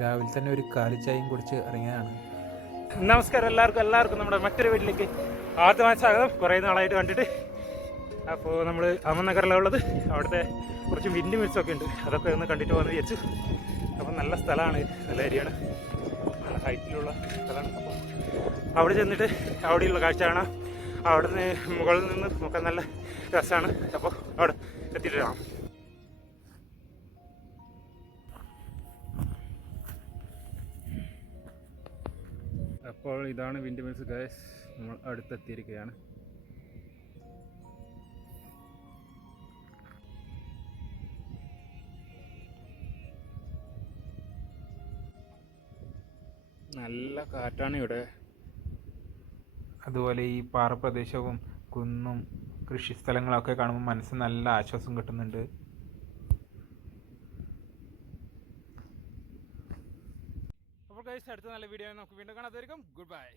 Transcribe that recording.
രാവിലെ തന്നെ ഒരു കാലിച്ചായയും കുടിച്ച് ഇറങ്ങിയതാണ്. നമസ്കാരം എല്ലാവർക്കും നമ്മുടെ മറ്റൊരു വീട്ടിലേക്ക് ആദ്യമായി സ്വാഗതം. കുറേ നാളായിട്ട് കണ്ടിട്ട്. അപ്പോൾ നമ്മൾ അഹമ്മദ്നഗറിലാണ് ഉള്ളത്. അവിടുത്തെ കുറച്ച് വിൻഡ് മിൽസൊക്കെ ഉണ്ട്, അതൊക്കെ ഒന്ന് കണ്ടിട്ട് പോകുന്നത് വിചാരിച്ചു. അപ്പോൾ നല്ല സ്ഥലമാണ്, നല്ല ഏരിയയാണ്, നല്ല ഹൈറ്റിലുള്ള സ്ഥലമാണ്. അപ്പോൾ അവിടെ ചെന്നിട്ട് അവിടെയുള്ള കാഴ്ച കാണാം. അവിടെ നിന്ന് മുകളിൽ നിന്ന് നോക്കാൻ നല്ല രസമാണ്. അപ്പോൾ അവിടെ എത്തിയിട്ട് കാണാം. അപ്പോൾ ഇതാണ് വിൻഡ് മിൽസ് ഗൈസ്, നമ്മൾ അടുത്തെത്തിയിരിക്കുകയാണ്. നല്ല കാറ്റാണ് ഇവിടെ. അതുപോലെ ഈ പാറപ്രദേശവും കുന്നും കൃഷി സ്ഥലങ്ങളൊക്കെ കാണുമ്പോൾ മനസ്സിന് നല്ല ആശ്വാസം കിട്ടുന്നുണ്ട്. അപ്പോൾ ഗൈസ്, അടുത്ത നല്ല വീഡിയോ നമുക്ക് വീണ്ടും കാണാതായിരിക്കും. Good bye.